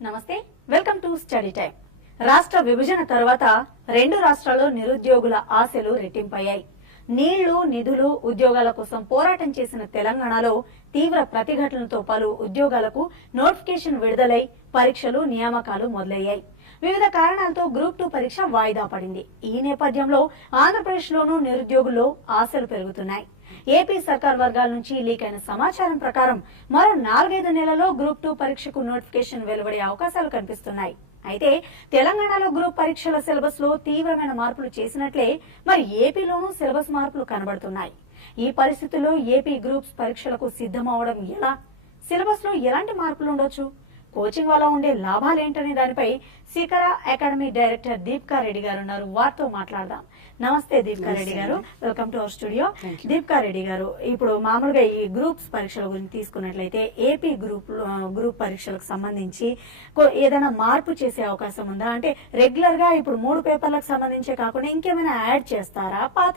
నమస్తే, welcome to study time. రాష్ట్ర విభజన తర్వాత రెండు రాష్ట్రాల్లో నిరుద్యోగుల ఆశలు రెట్టింపయ్యాయి. నీళ్లు, నిధులు, ఉద్యోగాల కోసం పోరాటం చేసిన తెలంగాణలో తీవ్ర ప్రతిఘటనలతో పలు ఉద్యోగాలకు నోటిఫికేషన్ విడుదలై పరీక్షలు, నియామకాలు మొదలయ్యాయి. వివిధ కారణాలతో గ్రూప్ 2 పరీక్ష వాయిదా పడింది. ఈ నేపథ్యంలో ఆంధ్రప్రదేశ్లోనూ నిరుద్యోగుల్లో ఆశలు పెరుగుతున్నాయి. ఏపీ సర్కార్ వర్గాల నుంచి లీక్ అయిన సమాచారం ప్రకారం మరో 4-5 నెలల్లో గ్రూప్ 2 పరీక్షకు నోటిఫికేషన్ వెలువడే అవకాశాలు కనిపిస్తున్నాయి. అయితే తెలంగాణలో గ్రూప్ పరీక్షల సిలబస్ లో తీవ్రమైన మార్పులు చేసినట్లే మరి ఏపీలోనూ సిలబస్ మార్పులు కనబడుతున్నాయి. ఈ పరిస్థితుల్లో ఏపీ గ్రూప్స్ పరీక్షలకు సిద్ధమవడం ఎలా? సిలబస్ లో ఎలాంటి మార్పులు ఉండొచ్చు? కోచింగ్ వల్ల ఉండే లాభాలేంటనే దానిపై శిఖర అకాడమీ డైరెక్టర్ దీపికా రెడ్డి గారు ఉన్నారు. వారితో మాట్లాడదాం. నమస్తే దీపికా రెడ్డి గారు, welcome to our studio. Deepika Reddy గారు, ఇప్పుడు మామూలుగా ఈ గ్రూప్స్ పరీక్షల గురించి తీసుకున్నట్లయితే ఏపీ గ్రూప్ పరీక్షలకు సంబంధించి ఏదైనా మార్పు చేసే అవకాశం ఉందా? అంటే రెగ్యులర్ గా ఇప్పుడు 3 పేపర్లకు సంబంధించే కాకుండా ఇంకేమైనా యాడ్ చేస్తారా? పాత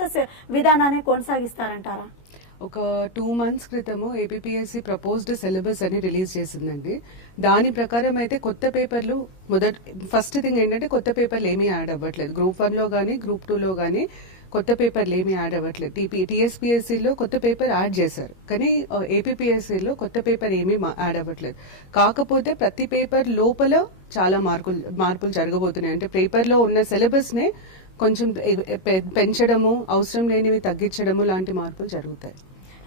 విధానాన్ని కొనసాగిస్తారంటారా? ఒక 2 months క్రితము ఏపీపీఎస్సీ ప్రపోజ్డ్ సిలబస్ అని రిలీజ్ చేసిందండి. దాని ప్రకారం అయితే కొత్త పేపర్లు ఫస్ట్ థింగ్ ఏంటంటే కొత్త పేపర్లు ఏమీ యాడ్ అవ్వట్లేదు. గ్రూప్ 1 లో గానీ గ్రూప్ 2 లో గానీ కొత్త పేపర్లు ఏమీ యాడ్ అవ్వట్లేదు. టీఎస్పీఎస్సీలో కొత్త పేపర్ యాడ్ చేశారు, కానీ ఏపీపీఎస్సీలో కొత్త పేపర్ ఏమీ యాడ్ అవ్వట్లేదు. కాకపోతే ప్రతి పేపర్ లోపల చాలా మార్పులు జరగబోతున్నాయి. అంటే పేపర్ లో ఉన్న సిలబస్ నే కొంచెం పెంచడము, అవసరం లేనివి తగ్గించడము లాంటి మార్పులు జరుగుతాయి.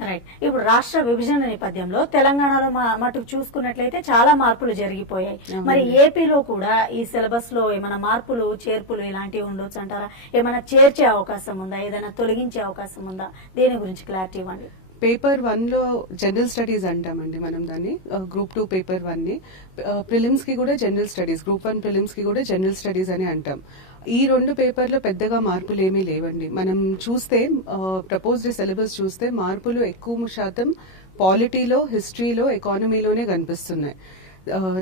రైట్. ఇప్పుడు రాష్ట్ర విభజన నేపథ్యంలో తెలంగాణలో మటుకు చూసుకున్నట్లయితే చాలా మార్పులు జరిగిపోయాయి. మరి ఏపీలో కూడా ఈ సిలబస్ లో ఏమైనా మార్పులు, చేర్పులు ఇలాంటివి ఉండొచ్చు అంటారా? ఏమైనా చేర్చే అవకాశం ఉందా? ఏదైనా తొలగించే అవకాశం ఉందా? దేని గురించి క్లారిటీ ఇవ్వండి. పేపర్ 1 లో జనరల్ స్టడీస్ అంటామండి మనం దాన్ని. గ్రూప్ 2 పేపర్ 1 ని ప్రిలిమ్స్ కి కూడా జనరల్ స్టడీస్, గ్రూప్ 1 ప్రిలిమ్స్ కి కూడా జనరల్ స్టడీస్ అని అంటాం. ఈ 2 పేపర్లో పెద్దగా మార్పులు ఏమీ లేవండి. మనం చూస్తే ప్రపోజ్డ్ సిలబస్ చూస్తే మార్పులు ఎక్కువ శాతం పాలిటీలో, హిస్టరీలో, ఎకానమీలోనే కనిపిస్తున్నాయి.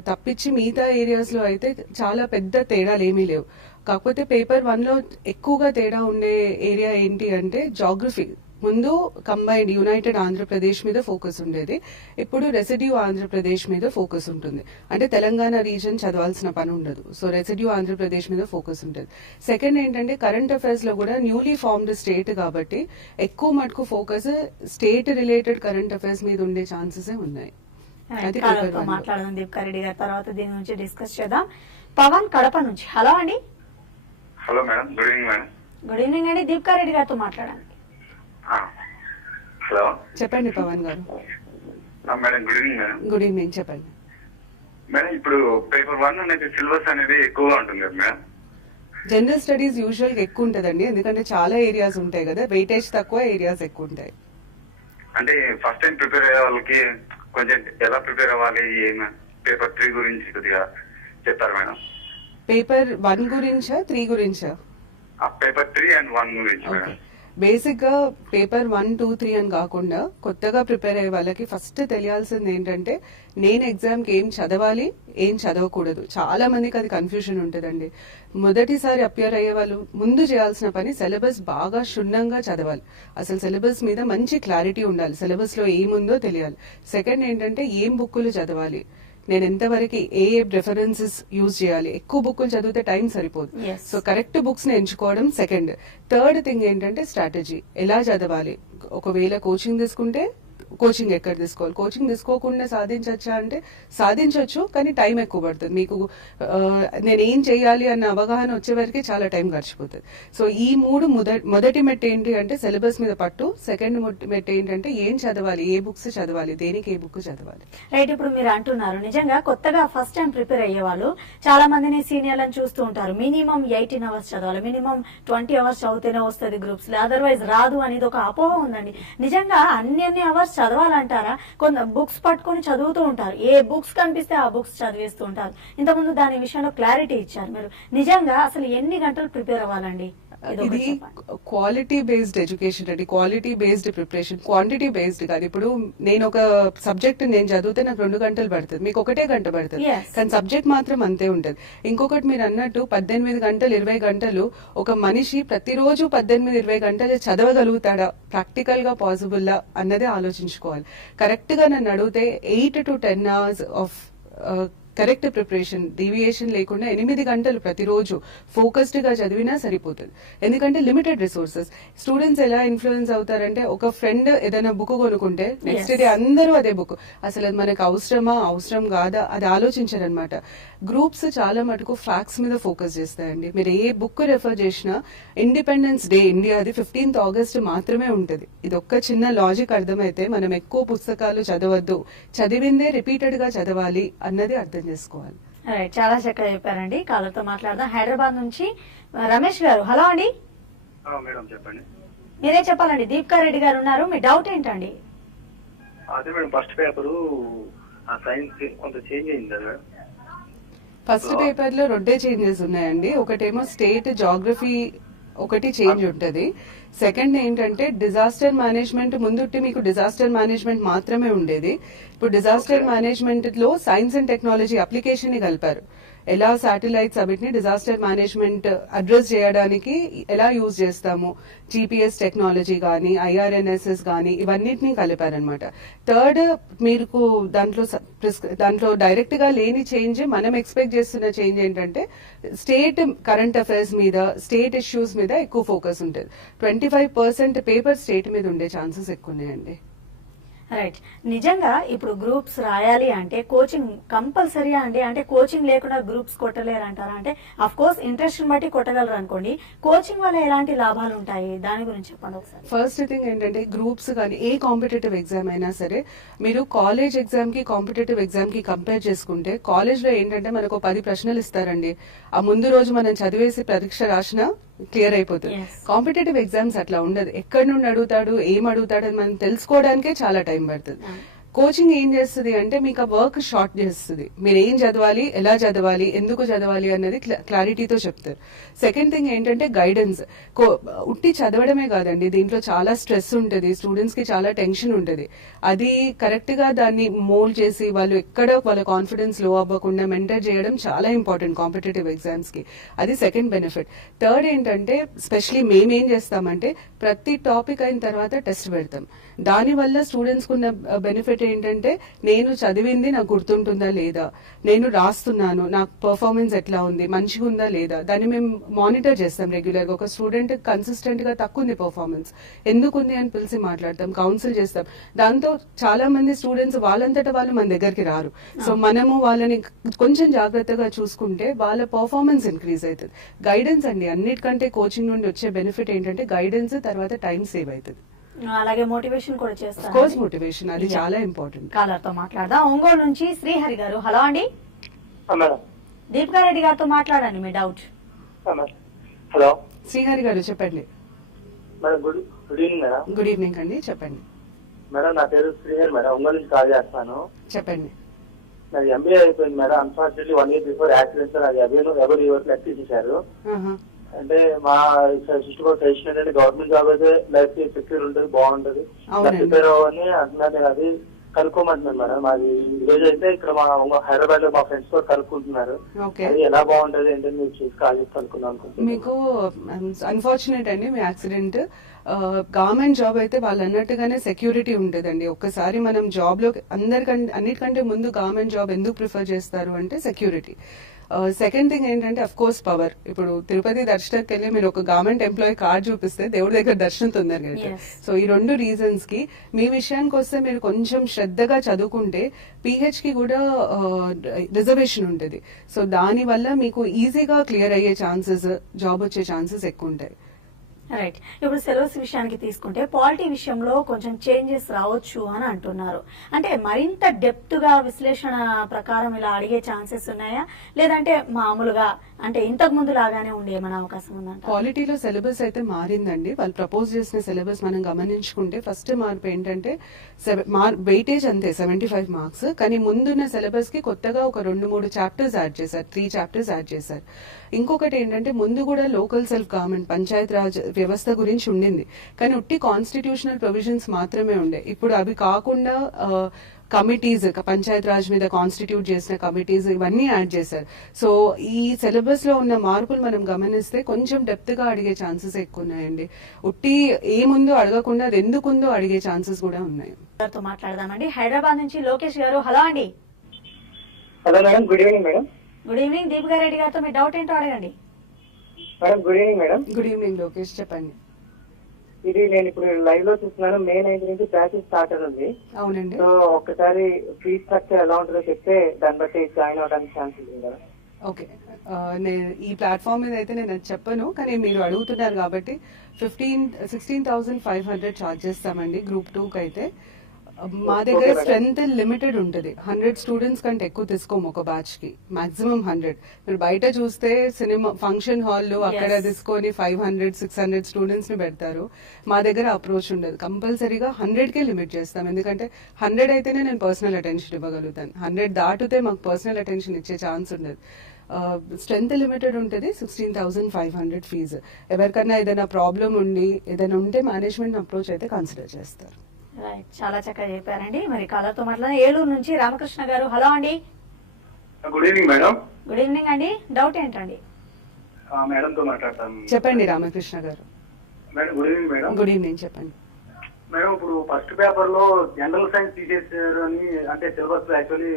తప్పించి మిగతా ఏరియాస్ లో అయితే చాలా పెద్ద తేడాలు ఏమీ లేవు. కాకపోతే పేపర్ 1 లో ఎక్కువగా తేడా ఉండే ఏరియా ఏంటి అంటే జాగ్రఫీ. ముందు కంబైన్డ్ యునైటెడ్ ఆంధ్రప్రదేశ్ మీద ఫోకస్ ఉండేది, ఇప్పుడు రెసిడ్యూ ఆంధ్రప్రదేశ్ మీద ఫోకస్ ఉంటుంది. అంటే తెలంగాణ రీజన్ చదవాల్సిన పని ఉండదు, సో రెసిడ్యూ ఆంధ్రప్రదేశ్ మీద ఫోకస్ ఉంటుంది. సెకండ్ ఏంటంటే కరెంట్ అఫైర్స్ లో కూడా న్యూలీ ఫార్మ్డ్ స్టేట్ కాబట్టి ఎక్కువ మటుకు focus state related current affairs మీద ఉండే ఛాన్సెస్ ఉన్నాయి. మాట్లాడదాం దీపికా రెడ్డి గారి తర్వాత దీని గురించి డిస్కస్ చేద్దాం. పవన్ కడప నుంచి. హలో అండి. Hello madam, good evening madam. Good evening అండి. దీపికా రెడ్డి గారితో మాట్లాడండి. హలో చెప్పండి పవన్ గారు. Madam, good evening madam. Good evening, చెప్పండి మేడం. ఇప్పుడు పేపర్ 1 అనేది సిలబస్ అనేది ఎక్కువగా ఉంటుంది కదా మేడం? జనరల్ స్టడీస్ యూజువల్ గా ఎక్కువ ఉంటదండి, ఎందుకంటే చాలా ఏరియాస్ ఉంటాయి కదా, వెయిటేజ్ తక్కువ, ఏరియాస్ ఎక్కువ ఉంటాయి. అంటే ఫస్ట్ టైం ప్రిపేర్ అయ్యే వాళ్ళకి కొంచెం ఎలా ప్రిపేర్ అవ్వాలి, పేపర్ 3 గురించి కొద్దిగా చెప్తారు మేడం? పేపర్ 1 గురించా 3 గురించా? పేపర్ 3 and 1 గురించి మేడం. బేసిక్ గా పేపర్ 1, 2, 3 అని కాకుండా కొత్తగా ప్రిపేర్ అయ్యే వాళ్ళకి ఫస్ట్ తెలియాల్సింది ఏంటంటే నేను ఎగ్జామ్ కి ఏం చదవాలి, ఏం చదవకూడదు. చాలా మందికి అది కన్ఫ్యూజన్ ఉంటుందండి. మొదటిసారి అపియర్ అయ్యే వాళ్ళు ముందు చేయాల్సిన పని సిలబస్ బాగా క్షుణ్ణంగా చదవాలి. అసలు సిలబస్ మీద మంచి క్లారిటీ ఉండాలి, సిలబస్ లో ఏముందో తెలియాలి. సెకండ్ ఏంటంటే ఏం బుక్కులు చదవాలి, నేను ఎంతవరకు ఏ రెఫరెన్సెస్ యూజ్ చేయాలి. ఎక్కువ బుక్కులు చదివితే టైం సరిపోదు, సో కరెక్ట్ బుక్స్ ని ఎంచుకోవడం సెకండ్. థర్డ్ థింగ్ ఏంటంటే స్ట్రాటజీ, ఎలా చదవాలి. ఒకవేళ కోచింగ్ తీసుకుంటే కోచింగ్ ఎక్కడ తీసుకోవాలి, కోచింగ్ తీసుకోకుండా సాధించచ్చా అంటే సాధించవచ్చు, కానీ టైం ఎక్కువ పడుతుంది. మీకు నేను ఏం చేయాలి అన్న అవగాహన వచ్చే వరకు చాలా టైం గడిచిపోతుంది. సో ఈ 3 మొదటి మెట్ ఏంటి అంటే సిలబస్ మీద పట్టు. సెకండ్ మెట్ ఏంటంటే ఏం చదవాలి, ఏ బుక్స్ చదవాలి, దేనికి ఏ బుక్ చదవాలి. రైట్. ఇప్పుడు మీరు అంటున్నారు నిజంగా కొత్తగా ఫస్ట్ టైం ప్రిపేర్ అయ్యే వాళ్ళు చాలా మందిని సీనియర్లను చూస్తూ ఉంటారు. మినిమం 18 hours చదవాలి, మినిమం 20 hours చదివితేనే వస్తుంది గ్రూప్స్ లో, అదర్వైజ్ రాదు అనేది ఒక అపోహ ఉందండి. నిజంగా అన్ని అవర్స్ చదవాలంటారా? కొంత బుక్స్ పట్టుకొని చదువుతూ ఉంటారు, ఏ బుక్స్ కనిపిస్తే ఆ బుక్స్ చదివేస్తూ ఉంటారు. ఇంతకుముందు దాని విషయంలో క్లారిటీ ఇచ్చారు మీరు. నిజంగా అసలు ఎన్ని గంటలు ప్రిపేర్ అవ్వాలండి ఇది క్వాలిటీ బేస్డ్ ఎడ్యుకేషన్ అండి, quality based preparation, quantity based కాదు. ఇప్పుడు నేను ఒక సబ్జెక్ట్ నేను చదివితే నాకు 2 గంటలు పడుతుంది, మీకు 1 గంట పడుతుంది, కానీ సబ్జెక్ట్ మాత్రం అంతే ఉంటది. ఇంకొకటి మీరు అన్నట్టు 18 గంటలు 20 గంటలు ఒక మనిషి ప్రతిరోజు 18-20 గంటలు చదవగలుగుతాడా, ప్రాక్టికల్ గా పాసిబుల్ అన్నదే ఆలోచించుకోవాలి. కరెక్ట్ గా నన్ను అడిగితే 8 to 10 hours of correct preparation, deviation లేకుండా 8 గంటలు ప్రతిరోజు ఫోకస్డ్ గా చదివినా సరిపోతుంది. ఎందుకంటే లిమిటెడ్ రిసోర్సెస్. స్టూడెంట్స్ ఎలా ఇన్ఫ్లుయెన్స్ అవుతారంటే, ఒక ఫ్రెండ్ ఏదైనా బుక్ కొనుక్కుంటే నెక్స్ట్ డే అందరూ అదే బుక్, అసలు అది మనకు అవసరమా అవసరం కాదా అది ఆలోచించారనమాట. గ్రూప్స్ చాలా మటుకు ఫ్యాక్ట్స్ మీద ఫోకస్ చేస్తాయండి. మీరు ఏ బుక్ రెఫర్ చేసినా ఇండిపెండెన్స్ డే ఇండియాది 15th August మాత్రమే ఉంటుంది. ఇది ఒక్క చిన్న లాజిక్ అర్థమైతే మనం ఎక్కువ పుస్తకాలు చదవద్దు, చదివిందే రిపీటెడ్ గా చదవాలి అన్నది అర్థం చేసుకోవాలి. చాలా చక్కగా చెప్పారండి. కాలర్తో మాట్లాడదాం. హైదరాబాద్ నుంచి రమేష్ గారు, హలో అండి. మేడం చెప్పండి. మీరే చెప్పాలండి. దీపికా రెడ్డి గారు ఉన్నారు, మీ డౌట్ ఏంటండి? అదే మేడం, ఫస్ట్ పేపర్ సైన్స్ కొంత చేంజ్ అయింది కదా. ఫస్ట్ పేపర్ లో 2 చేంజెస్ ఉన్నాయండి. ఒకటేమో స్టేట్ జాగ్రఫీ ఒకటి చేంజ్ ఉంటది. సెకండ్ ఏంటంటే డిజాస్టర్ మేనేజ్మెంట్, ముందుట్టి మీకు డిజాస్టర్ మేనేజ్మెంట్ మాత్రమే ఉండేది. ఇప్పుడు డిజాస్టర్ మేనేజ్మెంట్ లో సైన్స్ అండ్ టెక్నాలజీ అప్లికేషన్ ని కలిపారు. ఎలా శాటిలైట్స్ అవిటిని డిజాస్టర్ మేనేజ్మెంట్ అడ్రస్ చేయడానికి ఎలా యూజ్ చేస్తాము, జీపీఎస్ టెక్నాలజీ కానీ IRNSS కానీ ఇవన్నిటిని కలిపారనమాట. థర్డ్ మీకు దాంట్లో డైరెక్ట్ గా లేని చేంజ్, మనం ఎక్స్పెక్ట్ చేస్తున్న చేంజ్ ఏంటంటే స్టేట్ కరెంట్ అఫైర్స్ మీద, స్టేట్ ఇష్యూస్ మీద ఎక్కువ ఫోకస్ ఉంటుంది. 25% పేపర్ స్టేట్ మీద ఉండే ఛాన్సెస్ ఎక్కువ ఉన్నాయండి. రైట్. నిజంగా ఇప్పుడు గ్రూప్స్ రాయాలి అంటే కోచింగ్ కంపల్సరీయా అండి? అంటే కోచింగ్ లేకుండా గ్రూప్స్ కొట్టలేరు అంటారా? అంటే అఫ్ కోర్స్ ఇంట్రెస్ట్ బట్టి కొట్టగలరు అనుకోండి, కోచింగ్ వల్ల ఎలాంటి లాభాలు ఉంటాయి దాని గురించి చెప్పండి ఒకసారి. ఫస్ట్ థింగ్ ఏంటంటే గ్రూప్స్ కానీ ఏ కాంపిటేటివ్ ఎగ్జామ్ అయినా సరే మీరు కాలేజ్ ఎగ్జామ్ కి కాంపిటేటివ్ ఎగ్జామ్ కి కంపేర్ చేసుకుంటే, కాలేజ్ లో ఏంటంటే మనకు 10 ప్రశ్నలు ఇస్తారండి. ఆ ముందు రోజు మనం చదివేసి పరీక్ష రాసినా క్లియర్ అయిపోతుంది. కాంపిటేటివ్ ఎగ్జామ్స్ అట్లా ఉండదు. ఎక్కడి నుండి అడుగుతాడు, ఏం అడుగుతాడు అని మనం తెలుసుకోవడానికే చాలా టైం పడుతుంది. కోచింగ్ ఏం చేస్తుంది అంటే మీకు ఆ వర్క్ షార్ట్ చేస్తుంది. మీరు ఏం చదవాలి, ఎలా చదవాలి, ఎందుకు చదవాలి అన్నది క్లారిటీతో చెప్తారు. సెకండ్ థింగ్ ఏంటంటే గైడెన్స్. ఉట్టి చదవడమే కాదండి, దీంట్లో చాలా స్ట్రెస్ ఉంటుంది, స్టూడెంట్స్ కి చాలా టెన్షన్ ఉంటుంది. అది కరెక్ట్ గా దాన్ని మోల్డ్ చేసి వాళ్ళు ఎక్కడ వాళ్ళ కాన్ఫిడెన్స్ లో అవ్వకుండా మెంటర్ చేయడం చాలా ఇంపార్టెంట్ కాంపిటేటివ్ ఎగ్జామ్స్ కి. అది సెకండ్ బెనిఫిట్. థర్డ్ ఏంటంటే స్పెషలీ మేమేం చేస్తామంటే ప్రతి టాపిక్ అయిన తర్వాత టెస్ట్ పెడతాం. దానివల్ల స్టూడెంట్స్ కున్న బెనిఫిట్ ఏంటంటే నేను చదివింది నాకు గుర్తుంటుందా లేదా, నేను రాస్తున్నాను, నాకు పర్ఫార్మెన్స్ ఎట్లా ఉంది, మంచిగా ఉందా లేదా, దాన్ని మేము మానిటర్ చేస్తాం రెగ్యులర్ గా. ఒక స్టూడెంట్ కన్సిస్టెంట్ గా తక్కువ ఉంది పర్ఫార్మెన్స్, ఎందుకుంది అని పిలిచి మాట్లాడతాం, కౌన్సిల్ చేస్తాం. దాంతో చాలా మంది స్టూడెంట్స్ వాళ్ళంతటా వాళ్ళు మన దగ్గరికి రారు. సో మనము వాళ్ళని కొంచెం జాగ్రత్తగా చూసుకుంటే వాళ్ళ పర్ఫార్మెన్స్ ఇంక్రీజ్ అవుతుంది. గైడెన్స్ అండి, అన్నిటికంటే కోచింగ్ నుండి వచ్చే బెనిఫిట్ ఏంటంటే గైడెన్స్, తర్వాత టైం సేవ్ అవుతుంది. అలాగే మోటివేషన్ కూడా చేస్తారు. కోర్స్ మోటివేషన్ అది చాలా ఇంపార్టెంట్. కాలర్ తో మాట్లాడదాం. ఒంగోలు నుంచి శ్రీహరి గారు, హలో అండి. మేడం దీపికా రెడ్డి గారితో మాట్లాడండి మీ డౌట్. హలో శ్రీహరి గారు చెప్పండి. Madam good evening madam. Good evening అండి, చెప్పండి. మేడం నా పేరు శ్రీహరి మేడం, ఒంగోలు నుంచి కాల్ చేస్తాను. చెప్పండి. నాది MBA అయిపోయింది madam. Unfortunately 1 year before accident నాది ఎవరి లెఫ్ట్ చేశారు. అంటే మా సిస్టమ్ సజెషన్ ఏంటంటే గవర్నమెంట్ జాబ్ అయితే లైఫ్ సెక్యూర్ ఉంటుంది, బాగుంటది, ప్రిపేర్ అవ్వని అంటున్నారు. నేను అది కనుక్కోమంటున్నాను మేడం. మాది విలేజ్ అయితే ఇక్కడ మా హైదరాబాద్ లో మా ఫ్రెండ్స్ కూడా కనుక్కుంటున్నారు. అది ఎలా బాగుంటది ఏంటంటే మీరు చూసి కాల్ చేసి కనుక్కున్నాను అనుకుంటున్నాను. మీకు అన్ఫార్చునేట్ అండి మీ యాక్సిడెంట్. గవర్నమెంట్ జాబ్ అయితే వాళ్ళు అన్నట్టుగానే సెక్యూరిటీ ఉంటుందండి. ఒక్కసారి మనం జాబ్ లో అన్నిటికంటే ముందు గవర్నమెంట్ జాబ్ ఎందుకు ప్రిఫర్ చేస్తారు అంటే సెక్యూరిటీ. సెకండ్ థింగ్ ఏంటంటే అఫ్ కోర్స్ పవర్. ఇప్పుడు తిరుపతి దర్శనకి వెళ్ళి మీరు ఒక గవర్నమెంట్ ఎంప్లాయీ కార్డ్ చూపిస్తే దేవుడి దగ్గర దర్శనం తొందరగా అవుతుంది. సో ఈ 2 రీజన్స్ కి మీ విషయానికి వస్తే మీరు కొంచెం శ్రద్ధగా చదువుకుంటే PH కి కూడా రిజర్వేషన్ ఉంటుంది. సో దాని వల్ల మీకు ఈజీగా క్లియర్ అయ్యే ఛాన్సెస్, జాబ్ వచ్చే ఛాన్సెస్ ఎక్కువ ఉంటాయి. రైట్. ఇప్పుడు సిలబస్ విషయానికి తీసుకుంటే పాలిటీ విషయంలో కొంచెం చేంజెస్ రావచ్చు అని అంటున్నారు. అంటే మరింత డెప్త్ గా విశ్లేషణ ప్రకారం ఇలా అడిగే ఛాన్సెస్ ఉన్నాయా, లేదంటే మామూలుగా అంటే ఇంతకు ముందు లాగానే ఉండే ఏమైనా అవకాశం ఉందంట? క్వాలిటీలో సిలబస్ అయితే మారిందండి. వాళ్ళు ప్రపోజ్ చేసిన సిలబస్ మనం గమనించుకుంటే ఫస్ట్ మార్పు ఏంటంటే వెయిటేజ్ అంతే 75 మార్క్స్, కానీ ముందున్న సిలబస్ కి కొత్తగా ఒక 2-3 చాప్టర్స్ యాడ్ చేశారు, 3 చాప్టర్స్ యాడ్ చేశారు. ఇంకొకటి ఏంటంటే ముందు కూడా local self government Panchayat Raj వ్యవస్థ గురించి ఉండింది, కానీ ఉట్టి కాన్స్టిట్యూషనల్ ప్రొవిజన్స్ మాత్రమే ఉండే. ఇప్పుడు అవి కాకుండా కమిటీస్, పంచాయత్ రాజ్ మీద కాన్స్టిట్యూట్ చేసిన కమిటీస్ ఇవన్నీ యాడ్ చేశారు. సో ఈ సిలబస్ లో ఉన్న మార్పులు మనం గమనిస్తే కొంచెం డెప్త్ గా అడిగే ఛాన్సెస్ ఎక్కువ ఉన్నాయండి. ఉట్టి ఏముందో అడగకుండా అది ఎందుకుందో అడిగే ఛాన్సెస్ కూడా ఉన్నాయి. మాట్లాడదామండి. హైదరాబాద్ నుంచి లోకేష్ గారు. హలో అండి. Hello madam, good evening madam. Good evening. Deepika Reddy గారితో మీ డౌట్ ఏంటో అడగండి. Madam good evening madam. Good evening Lokesh, చెప్పండి. ఇది నేను ఇప్పుడు లైవ్ లో చూస్తున్నాను, మే 9 నుంచి బ్యాచెస్ స్టార్ట్ అవుతుంది. అవునండి. సో ఒక్కసారి ఫీజ్ స్ట్రక్చర్ ఎలా ఉంటుందో చెప్తే దాన్ని బట్టి జాయిన్ అవడానికి ఛాన్స్ ఉంది కదా. ఓకే, నేను ఈ ప్లాట్ఫామ్ మీద అయితే నేను చెప్పను, కానీ మీరు అడుగుతున్నారు కాబట్టి 16,500 ఛార్జ్ చేస్తామండి గ్రూప్ 2కి అయితే. మా దగ్గర స్ట్రెంత్ లిమిటెడ్ ఉంటుంది, 100 స్టూడెంట్స్ కంటే ఎక్కువ తీసుకోము ఒక బ్యాచ్ కి, మాక్సిమం 100. మీరు బయట చూస్తే సినిమా ఫంక్షన్ హాల్ అక్కడ తీసుకొని 500-600 స్టూడెంట్స్ ని పెడతారు. మా దగ్గర అప్రోచ్ ఉండదు, కంపల్సరీగా 100కే లిమిట్ చేస్తాం. ఎందుకంటే 100 అయితేనే నేను పర్సనల్ అటెన్షన్ ఇవ్వగలుగుతాను, 100 దాటితే మాకు పర్సనల్ అటెన్షన్ ఇచ్చే ఛాన్స్ ఉండదు. స్ట్రెంత్ లిమిటెడ్ ఉంటుంది, 16,500 ఫీజు. ఎవరికన్నా ఏదైనా ప్రాబ్లం ఉండి ఏదైనా ఉంటే మేనేజ్మెంట్ అప్రోచ్ అయితే కన్సిడర్ చేస్తారు. రైట్, చాలా చక్కగా చెప్పారండి. మరి కాలర్తో మాట్లాడిన ఏలూరు నుంచి రామకృష్ణ గారు. హలో అండి. Good evening madam. Good evening అండి. డౌట్ ఏంటండి? మేడం తో మాట్లాడతాను. చెప్పండి రామకృష్ణ గారు. Madam good evening madam. Good evening, చెప్పండి. మేడం ఇప్పుడు ఫస్ట్ పేపర్ లో జనరల్ సైన్స్ తీసేసారు అని, అంటే సిలబస్ యాక్చువల్లీ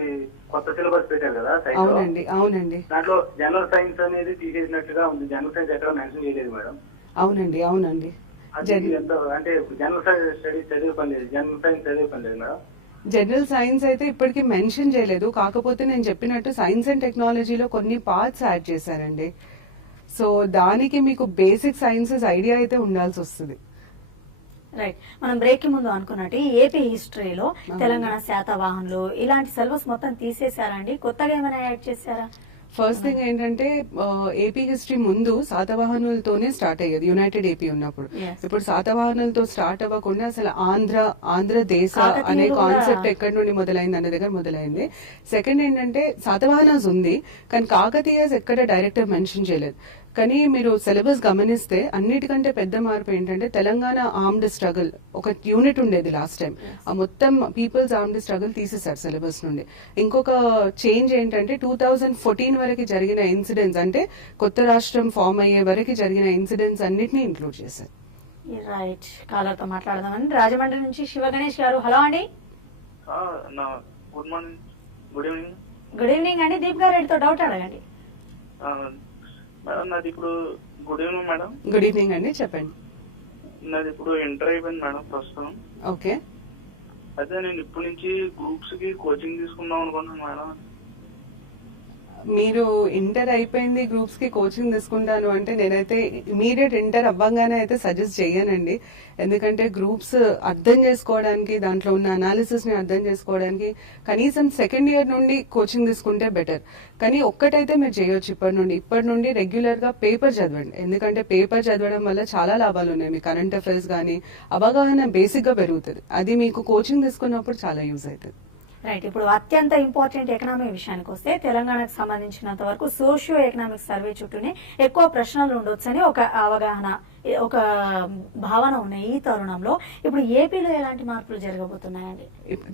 కొత్త సిలబస్ పెట్టారు కదా సైన్స్. అవునండి, అవునండి. దాంట్లో జనరల్ సైన్స్ అనేది తీసేసినట్టుగా ఉంది, జనరల్ సైన్స్ ఎక్కడ మెన్షన్ చేయలేదు మేడం. అవునండి, అవునండి. అంటే జనరల్ స్టడీస్ చదివే పని లేదు, జనరల్ సైన్స్ చదివే పని లేదు మేడం. జనరల్ సైన్స్ అయితే ఇప్పటికీ మెన్షన్ చేయలేదు, కాకపోతే నేను చెప్పినట్టు సైన్స్ అండ్ టెక్నాలజీలో కొన్ని పార్ట్స్ యాడ్ చేశారండి. సో దానికి మీకు బేసిక్ సైన్సెస్ ఐడియా అయితే ఉండాల్సి వస్తుంది. రైట్, మనం బ్రేక్ కి ముందు అనుకున్నట్టు ఏపీ హిస్టరీలో తెలంగాణ శాతవాహనులు ఇలాంటి సిలబస్ మొత్తం తీసేశారండి, కొత్తగా ఏమైనా యాడ్ చేశారా? ఫస్ట్ థింగ్ ఏంటంటే ఏపీ హిస్టరీ ముందు శాతవాహనులతోనే స్టార్ట్ అయ్యేది, యునైటెడ్ ఏపీ ఉన్నప్పుడు. ఇప్పుడు శాతవాహనులతో స్టార్ట్ అవ్వకుండా అసలు ఆంధ్రదేశ అనే కాన్సెప్ట్ ఎక్కడి నుండి మొదలైంది అనే దగ్గర మొదలైంది. సెకండ్ ఏంటంటే శాతవాహనాస్ ఉంది, కానీ కాకతీయస్ ఎక్కడ డైరెక్ట్ మెన్షన్ చేయలేదు. కానీ మీరు సిలబస్ గమనిస్తే అన్నిటికంటే పెద్ద మార్పు ఏంటంటే తెలంగాణ ఆర్మ్డ్ స్ట్రగుల్ ఒక యూనిట్ ఉండేది లాస్ట్ టైం, ఆ మొత్తం పీపుల్స్ ఆర్మ్డ్ స్ట్రగుల్ తీసేశారు సిలబస్ నుండి. ఇంకొక చేంజ్ ఏంటంటే 2014 వరకు జరిగిన ఇన్సిడెంట్స్, అంటే కొత్త రాష్ట్రం ఫామ్ అయ్యే వరకు జరిగిన ఇన్సిడెంట్స్ అన్నిటినీ ఇంక్లూడ్ చేశారు. రైట్, కాలర్తో మాట్లాడదామండి. రాజమండ్రి నుంచి శివ గణేష్ గారు. హలో అండి. Good morning. Good evening. Good evening అండి. దీపికా రెడ్డితో డౌట్ అడగండి. మేడం నాది ఇప్పుడు good evening madam. Good evening అండి, చెప్పండి. నాది ఇప్పుడు ఇంటర్ అయిపోయింది మేడం ప్రస్తుతం. ఓకే, అయితే నేను ఇప్పటి నుంచి గ్రూప్స్ కి కోచింగ్ తీసుకుందాం అనుకుంటున్నాను మేడం. మీరు ఇంటర్ అయిపోయింది గ్రూప్స్ కి కోచింగ్ తీసుకుంటాను అంటే నేనైతే ఇమీడియట్ ఇంటర్ అవ్వగానే అయితే సజెస్ట్ చేయనండి. ఎందుకంటే గ్రూప్స్ అర్థం చేసుకోవడానికి, దాంట్లో ఉన్న అనాలిసిస్ ని అర్థం చేసుకోవడానికి కనీసం సెకండ్ ఇయర్ నుండి కోచింగ్ తీసుకుంటే బెటర్. కానీ ఒక్కటైతే మీరు చేయొచ్చు, ఇప్పటి నుండి రెగ్యులర్ గా పేపర్ చదవండి. ఎందుకంటే పేపర్ చదవడం వల్ల చాలా లాభాలు ఉన్నాయి. మీ కరెంట్ అఫైర్స్ కానీ అవగాహన బేసిక్ గా పెరుగుతుంది, అది మీకు కోచింగ్ తీసుకున్నప్పుడు చాలా యూజ్ అవుతుంది. రైట్, ఇప్పుడు అత్యంత ఇంపార్టెంట్ ఎకనామిక్ విషయానికి వస్తే తెలంగాణకు సంబంధించినంత వరకు సోషియో ఎకనామిక్ సర్వే చుట్టూనే ఎక్కువ ప్రశ్నలు ఉండొచ్చని ఒక అవగాహన, ఒక భావన ఉన్నాయి. ఈ తరుణంలో ఇప్పుడు ఏపీలో ఎలాంటి మార్పులు జరగబోతున్నాయండి?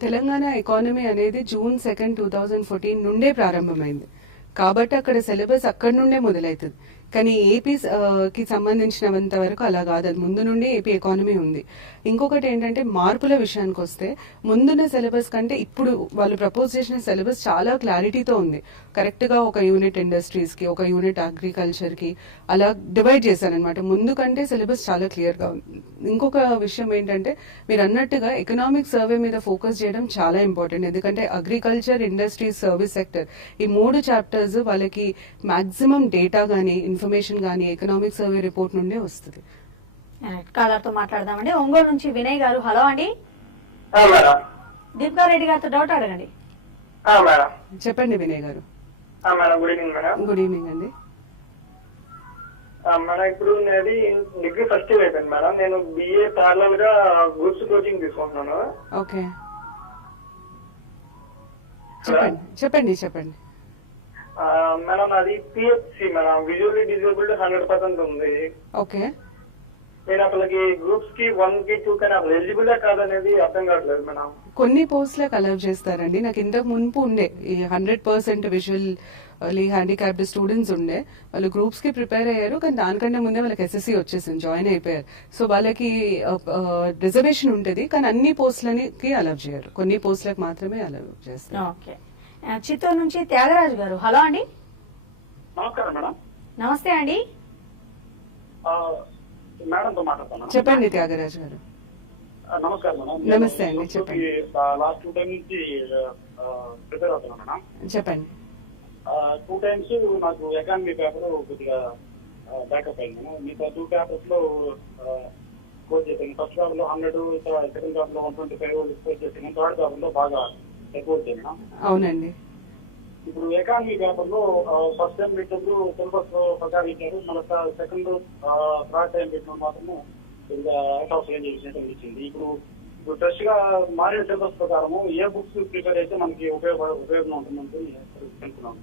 తెలంగాణ ఎకానమీ అనేది June 2, 2014 నుండే ప్రారంభమైంది కాబట్టి అక్కడ సిలబస్ అక్కడి నుండే మొదలవుతుంది. కానీ ఏపీ కి సంబంధించినంత వరకు అలా కాదు, అది ముందు నుండి ఏపీ ఎకానమీ ఉంది. ఇంకొకటి ఏంటంటే మార్పుల విషయానికి వస్తే ముందున్న సిలబస్ కంటే ఇప్పుడు వాళ్ళు ప్రపోజ్ చేసిన సిలబస్ చాలా క్లారిటీతో ఉంది. కరెక్ట్ గా ఒక యూనిట్ ఇండస్ట్రీస్ కి, ఒక యూనిట్ అగ్రికల్చర్ కి అలా డివైడ్ చేశారనమాట. ముందు కంటే సిలబస్ చాలా క్లియర్ గా ఉంది. ఇంకొక విషయం ఏంటంటే మీరు అన్నట్టుగా ఎకనామిక్ సర్వే మీద ఫోకస్ చేయడం చాలా ఇంపార్టెంట్. ఎందుకంటే అగ్రికల్చర్, ఇండస్ట్రీస్, సర్వీస్ సెక్టర్ ఈ 3 చాప్టర్స్ వాళ్ళకి మాక్సిమం డేటా గానీ ఇన్ఫర్మేషన్ గానీ ఎకనామిక్ సర్వే రిపోర్ట్ నుండే వస్తుంది. కాలర్తో మాట్లాడదామండి. ఒంగోలు నుంచి వినయ్ గారు. హలో అండి. మేడం. దీపికా రెడ్డి గారితో డౌట్ అడగండి. మేడం చెప్పండి వినయ్ గారు. Madam good evening madam. Good evening అండి. మేడం ఇప్పుడు నాది డిగ్రీ ఫస్ట్ ఇయర్ అయిపోయింది మేడం. నేను బిఏ పార్లల్ గా గ్రూప్స్ కోచింగ్ తీసుకుంటున్నాను. ఓకే, చెప్పండి. మేడం అది పిహెచ్సి మేడం, విజువల్లీ డిజేబుల్డ్ 100% ఉంది. ఓకే, నేను అసలుకి గ్రూప్స్ కి 1 కి 2 కానీ అసలు ఎలిజిబుల్ కాదనేది అర్థం కావట్లేదు మేడం. కొన్ని పోస్టులకు అలౌ చేస్తారండి. నాకు ఇంతకు మున్పు ఉండే ఈ 100% విజువల్లీ హ్యాండిక్యాప్డ్ స్టూడెంట్స్ ఉండే, వాళ్ళు గ్రూప్స్ కి ప్రిపేర్ అయ్యారు, కానీ దానికంటే ముందే వాళ్ళకి ఎస్ఎస్సి వచ్చేసింది, జాయిన్ అయిపోయారు. సో వాళ్ళకి రిజర్వేషన్ ఉంటుంది, కానీ అన్ని పోస్టులకి అలౌ చేయరు, కొన్ని పోస్టులకు మాత్రమే అలౌ చేస్తారు. ఓకే, చిత్తూరు నుంచి త్యాగరాజు గారు, హలో అండి. నమస్కారం మేడం. నమస్తే అండి, మేడంతో మాట్లాడుతున్నాను. చెప్పండి త్యాగరాజు గారు. నమస్కారం మేడం. నమస్తే అండి, చెప్పండి. లాస్ట్ 2 టైమ్స్ నుంచి ప్రిపేర్ అవుతున్నాను మేడం. చెప్పండి. 2 టైమ్స్ నాకు ఎకానమీ పేపర్ కొద్దిగా బ్యాకప్ అయింది మేడం. మిగతా 2 పేపర్స్ లో స్కోర్ చేశాను. ఫస్ట్ పేపర్ లో 100, సెకండ్ పేపర్ లో 125 స్కోర్ చేశాను. థర్డ్ పేపర్ లో బాగా ఎక్కువ వచ్చాను. అవునండి. ఇప్పుడు ఎకానమీ పేపర్ లో ఫస్ట్ టైం పెట్టినప్పుడు సిలబస్ ప్రకారం ఇచ్చారు, మళ్ళీ సెకండ్ థర్డ్ టైం పెట్టినప్పుడు మాత్రమే అవుట్ ఆఫ్ రేంజ్ ఇచ్చింది. ఇప్పుడు ఫ్రెష్ గా మారిన సిలబస్ ప్రకారము ఏ బుక్స్ ప్రిపేర్ అయితే మనకి ఉపయోగం ఉంటుందని తెలుసుకున్నాను.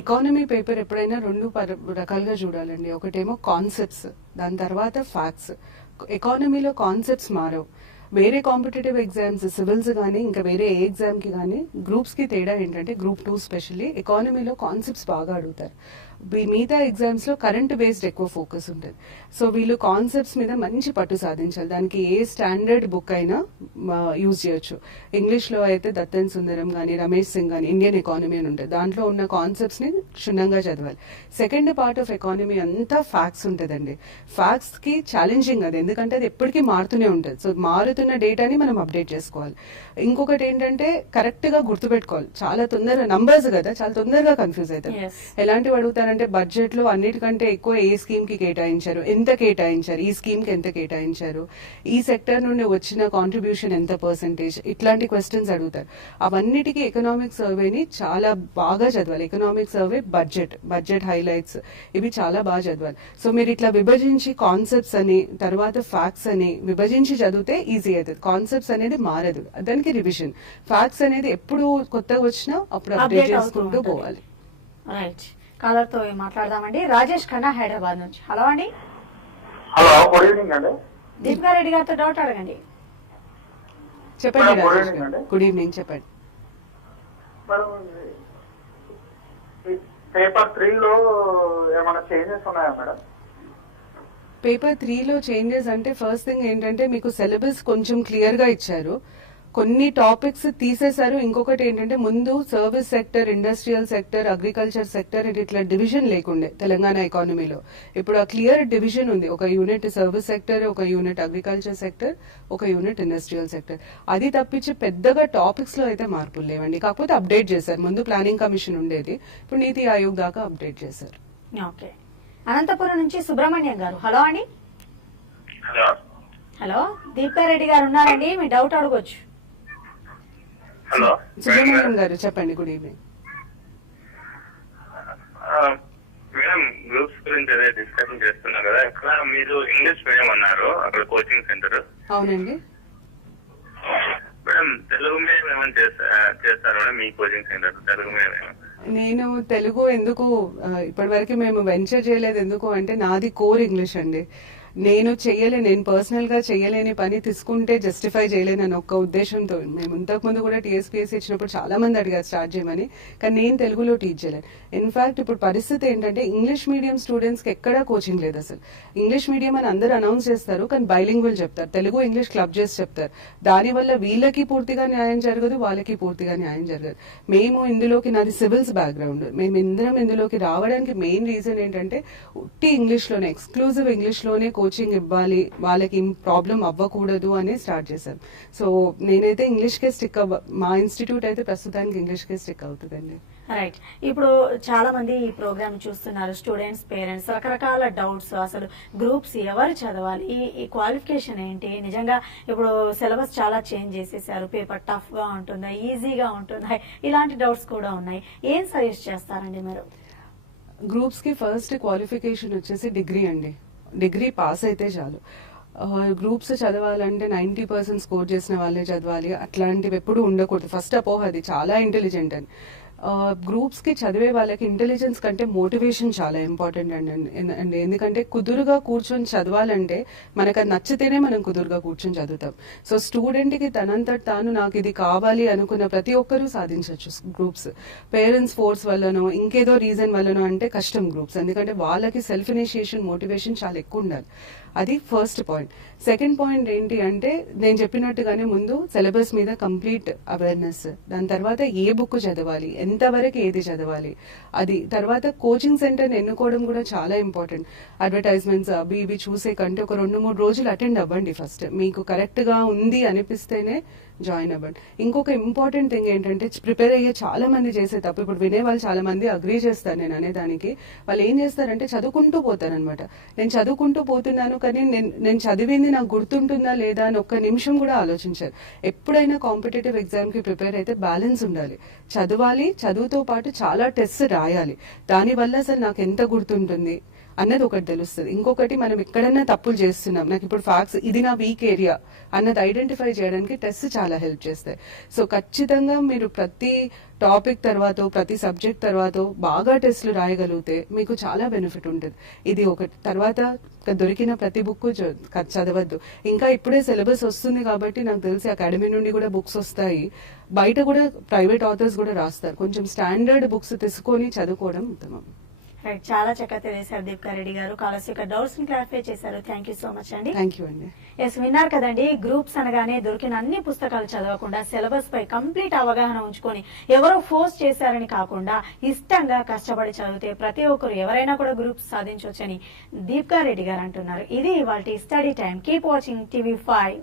ఎకానమీ పేపర్ ఎప్పుడైనా 2 రకాలుగా చూడాలండి. ఒకటేమో కాన్సెప్ట్స్, దాని తర్వాత ఫ్యాక్ట్స్. ఎకానమీలో కాన్సెప్ట్స్ మారవు. వేరే కాంపిటేటివ్ ఎగ్జామ్స్, సివిల్స్ కానీ ఇంకా వేరే ఏ ఎగ్జామ్ కి కానీ గ్రూప్స్ కి తేడా ఏంటంటే, గ్రూప్ 2 స్పెషల్లీ ఎకానమీలో కాన్సెప్ట్స్ బాగా అడుగుతారు. మిగతా ఎగ్జామ్స్ లో కరెంట్ బేస్డ్ ఎక్కువ ఫోకస్ ఉంటుంది. సో వీళ్ళు కాన్సెప్ట్స్ మీద మంచి పట్టు సాధించాలి. దానికి ఏ స్టాండర్డ్ బుక్ అయినా యూజ్ చేయొచ్చు. ఇంగ్లీష్ లో అయితే దత్తన్ సుందరం గానీ, రమేష్ సింగ్ గానీ ఇండియన్ ఎకానమీ అని ఉంటుంది. దాంట్లో ఉన్న కాన్సెప్ట్స్ ని క్షుణ్ణంగా చదవాలి. సెకండ్ పార్ట్ ఆఫ్ ఎకానమీ అంతా ఫ్యాక్ట్స్ ఉంటుందండి. ఫ్యాక్ట్స్ కి ఛాలెంజింగ్ అది, ఎందుకంటే అది ఎప్పటికీ మారుతూనే ఉంటుంది. సో మారుతున్న డేటాని మనం అప్డేట్ చేసుకోవాలి. ఇంకొకటి ఏంటంటే కరెక్ట్ గా గుర్తుపెట్టుకోవాలి. చాలా తొందరగా నంబర్స్ కదా, చాలా తొందరగా కన్ఫ్యూజ్ అవుతారు. ఎలాంటివి అడుగుతారంటే, బడ్జెట్ లో అన్నిటికంటే ఎక్కువ ఏ స్కీమ్ కి కేటాయించారు, ఎంత కేటాయించారు, ఈ స్కీమ్ కి ఎంత కేటాయించారు, ఈ సెక్టర్ నుండి వచ్చిన కాంట్రిబ్యూషన్ ఎంత పర్సెంటేజ్, ఇట్లాంటి క్వశ్చన్స్ అడుగుతారు. అవన్నిటికీ ఎకనామిక్ సర్వేని చాలా బాగా చదవాలి. ఎకనామిక్ సర్వే, బడ్జెట్ హైలైట్స్, ఇవి చాలా బాగా చదవాలి. సో మీరు ఇట్లా విభజించి కాన్సెప్ట్స్ అని, తర్వాత ఫ్యాక్ట్స్ అని విభజించి చదివితే ఈజీ అవుతుంది. కాన్సెప్ట్స్ అనేది మారదు, దానికి రివిజన్. ఫ్యాక్ట్స్ అనేది ఎప్పుడు కొత్తగా వచ్చినా అప్పుడు అప్డేట్ చేసుకుంటూ పోవాలి. రైట్, కాలర్ తో మాట్లాడదామండి. రాజేష్ ఖన్నా, హైదరాబాద్ నుంచి, హలో అండి. హలో, గుడ్ ఈవినింగ్ అండి. దీపికా రెడ్డి గారితో డౌట్ అడగండి. చెప్పండి రాజేష్ గారు. గుడ్ ఈవినింగ్, చెప్పండి. మేడం, పేపర్ 3 లో ఏమైనా చేంజెస్ ఉన్నాయా మేడం? పేపర్ 3లో చేంజెస్ అంటే, ఫస్ట్ థింగ్ ఏంటంటే మీకు సిలబస్ కొంచెం క్లియర్ గా ఇచ్చారు, కొన్ని టాపిక్స్ తీసేశారు. ఇంకొకటి ఏంటంటే, ముందు service sector, industrial sector, agriculture sector ఇట్లా డివిజన్ లేకుండే తెలంగాణ ఎకానమీలో. ఇప్పుడు ఆ క్లియర్ డివిజన్ ఉంది. ఒక యూనిట్ సర్వీస్ సెక్టర్, ఒక యూనిట్ అగ్రికల్చర్ సెక్టర్, ఒక యూనిట్ ఇండస్ట్రియల్ సెక్టర్. అది తప్పించి పెద్దగా టాపిక్స్ లో అయితే మార్పులు లేవండి. కాకపోతే అప్డేట్ చేశారు. ముందు ప్లానింగ్ కమిషన్ ఉండేది, ఇప్పుడు నీతి ఆయోగ్ దాకా అప్డేట్ చేశారు. ఓకే, అనంతపురం నుంచి సుబ్రహ్మణ్యం గారు, హలో అండి. హలో, దీపికా రెడ్డి గారు ఉన్నారండి, మీ డౌట్ అడగొచ్చు. హలో సుబ్రహ్మణ్యం గారు, చెప్పండి. Good evening madam. గ్రూప్స్ గురించి అదే డిస్కషన్ చేస్తున్నారు కదా, అక్కడ మీరు ఇంగ్లీష్ మీడియం అన్నారు, అక్కడ కోచింగ్ సెంటర్. అవునండి. మేడం, తెలుగు మీడియం ఏమైనా చేస్తారు మేడం మీ కోచింగ్ సెంటర్? తెలుగు మీడియం నేను తెలుగు ఎందుకు ఇప్పటి వరకు మేము వెంచర్ చేయలేదు, ఎందుకు అంటే నాది కోర్ ఇంగ్లీష్ అండి. నేను పర్సనల్ గా చేయలేని పని తీసుకుంటే జస్టిఫై చేయలేను అని ఒక్క ఉద్దేశంతో మేము ఇంతకుముందు కూడా టీఎస్పీఎస్సీ ఇచ్చినప్పుడు చాలా మంది అడిగారు స్టార్ట్ చేయమని, కానీ నేను తెలుగులో టీచ్ చేయలేను. ఇన్ఫాక్ట్ ఇప్పుడు పరిస్థితి ఏంటంటే, ఇంగ్లీష్ మీడియం స్టూడెంట్స్ కి ఎక్కడా కోచింగ్ లేదు అసలు. ఇంగ్లీష్ మీడియం అని అందరూ అనౌన్స్ చేస్తారు, కానీ బైలింగ్వల్ చెప్తారు, తెలుగు ఇంగ్లీష్ క్లబ్ చేసి చెప్తారు. దానివల్ల వీళ్ళకి పూర్తిగా న్యాయం జరగదు, వాళ్ళకి పూర్తిగా న్యాయం జరగదు. మేము ఇందులోకి, నాది సివిల్స్ బ్యాక్గ్రౌండ్, మేము ఇందులోకి రావడానికి మెయిన్ రీజన్ ఏంటంటే, ఉట్టి ఇంగ్లీష్ లోనే, ఎక్స్క్లూజివ్ ఇంగ్లీష్ లోనే కోచింగ్ ఇవ్వాలి, వాళ్ళకి ప్రాబ్లం అవ్వకూడదు అని స్టార్ట్ చేశారు. సో నేనైతే ఇంగ్లీష్ కే స్టిక్ మా ఇన్స్టిట్యూట్ అయితే ప్రస్తుతానికి ఇంగ్లీష్ కే స్టిక్ అవుతుందండి. రైట్, ఇప్పుడు చాలా మంది ఈ ప్రోగ్రామ్ చూస్తున్నారు, స్టూడెంట్స్, పేరెంట్స్, రకరకాల డౌట్స్. అసలు గ్రూప్స్ ఎవరు చదవాలి, ఈ క్వాలిఫికేషన్ ఏంటి, నిజంగా ఇప్పుడు సిలబస్ చాలా చేంజ్ చేసేసారు, పేపర్ టఫ్ గా ఉంటుందా, ఈజీగా ఉంటుందా, ఇలాంటి డౌట్స్ కూడా ఉన్నాయి. ఏం సజెస్ట్ చేస్తారండి మీరు? గ్రూప్స్ కి ఫస్ట్ క్వాలిఫికేషన్ వచ్చేసి డిగ్రీ అండి. డిగ్రీ పాస్ అయితే చాలు. గ్రూప్స్ చదవాలంటే 90% స్కోర్ చేసిన వాళ్ళే చదవాలి అట్లాంటివి ఎప్పుడు ఉండకూడదు. ఫస్ట్ అపోహ అది, చాలా ఇంటెలిజెంట్ అని. గ్రూప్స్ కి చదివే వాళ్ళకి ఇంటెలిజెన్స్ కంటే మోటివేషన్ చాలా ఇంపార్టెంట్ అండి. ఎందుకంటే కుదురుగా కూర్చొని చదవాలంటే మనకు అది నచ్చితేనే మనం కుదురుగా కూర్చొని చదువుతాం. సో స్టూడెంట్ కి తనంతట తాను నాకు ఇది కావాలి అనుకున్న ప్రతి ఒక్కరూ సాధించవచ్చు గ్రూప్స్. పేరెంట్స్ ఫోర్స్ వల్లనో ఇంకేదో రీజన్ వల్లనో అంటే కష్టం గ్రూప్స్, ఎందుకంటే వాళ్ళకి సెల్ఫ్ ఇనిషియేషన్ మోటివేషన్ చాలా ఎక్కువ ఉండాలి. అది ఫస్ట్ పాయింట్. సెకండ్ పాయింట్ ఏంటి అంటే నేను చెప్పినట్టుగానే ముందు సిలబస్ మీద కంప్లీట్ అవేర్నెస్, దాని తర్వాత ఏ బుక్ చదవాలి, ఎంతవరకు ఏది చదవాలి, అది తర్వాత కోచింగ్ సెంటర్ ఎన్నుకోవడం కూడా చాలా ఇంపార్టెంట్. అడ్వర్టైజ్మెంట్స్ అవి ఇవి చూసే కంటే ఒక 2-3 రోజులు అటెండ్ అవ్వండి ఫస్ట్. మీకు కరెక్ట్ గా ఉంది అనిపిస్తేనే జాయిన్ అవ్వండి. ఇంకొక ఇంపార్టెంట్ థింగ్ ఏంటంటే ప్రిపేర్ అయ్యే చాలా మంది చేసే తప్పు, ఇప్పుడు వినే వాళ్ళు చాలా మంది అగ్రీ చేస్తారు నేను అనేదానికి, వాళ్ళు ఏం చేస్తారంటే చదువుకుంటూ పోతారనమాట. నేను చదువుకుంటూ పోతున్నాను కానీ నేను చదివింది నాకు గుర్తుంటుందా లేదా అని ఒక్క నిమిషం కూడా ఆలోచించారు. ఎప్పుడైనా కాంపిటేటివ్ ఎగ్జామ్ కి ప్రిపేర్ అయితే బ్యాలెన్స్ ఉండాలి. చదవాలి, చదువుతో పాటు చాలా టెస్ట్ రాయాలి. దానివల్ల అసలు నాకు ఎంత గుర్తుంటుంది అన్నది ఒకటి తెలుస్తుంది. ఇంకొకటి మనం ఎక్కడన్నా తప్పులు చేస్తున్నాం, నాకు ఇప్పుడు ఫ్యాక్ట్స్ ఇది నా వీక్ ఏరియా అన్నది ఐడెంటిఫై చేయడానికి టెస్ట్ చాలా హెల్ప్ చేస్తాయి. సో ఖచ్చితంగా మీరు ప్రతి టాపిక్ తర్వాత ప్రతి సబ్జెక్ట్ తర్వాత బాగా టెస్టులు రాయగలిగితే మీకు చాలా బెనిఫిట్ ఉంటుంది. ఇది ఒకటి. తర్వాత దొరికిన ప్రతి బుక్ చదవద్దు. ఇంకా ఇప్పుడే సిలబస్ వస్తుంది కాబట్టి నాకు తెలిసి అకాడమీ నుండి కూడా బుక్స్ వస్తాయి, బయట కూడా ప్రైవేట్ ఆథర్స్ కూడా రాస్తారు. కొంచెం స్టాండర్డ్ బుక్స్ తీసుకొని చదువుకోవడం ఉత్తమం. చాలా చక్కగా తెలియసారు దీపికా రెడ్డి గారు. కాలర్స్ యొక్క డౌట్స్ ని క్లారిఫై చేశారు. థ్యాంక్ యూ సో మచ్ అండి. థ్యాంక్ యూ అండి. ఎస్, విన్నారు కదండి. గ్రూప్స్ అనగానే దొరికిన అన్ని పుస్తకాలు చదవకుండా సిలబస్ పై కంప్లీట్ అవగాహన ఉంచుకొని ఎవరో ఫోర్స్ చేశారని కాకుండా ఇష్టంగా కష్టపడి చదివితే ప్రతి ఒక్కరు ఎవరైనా కూడా గ్రూప్స్ సాధించవచ్చని దీపికా రెడ్డి గారు అంటున్నారు. ఇది ఇవాల్టి study time. Keep watching TV5.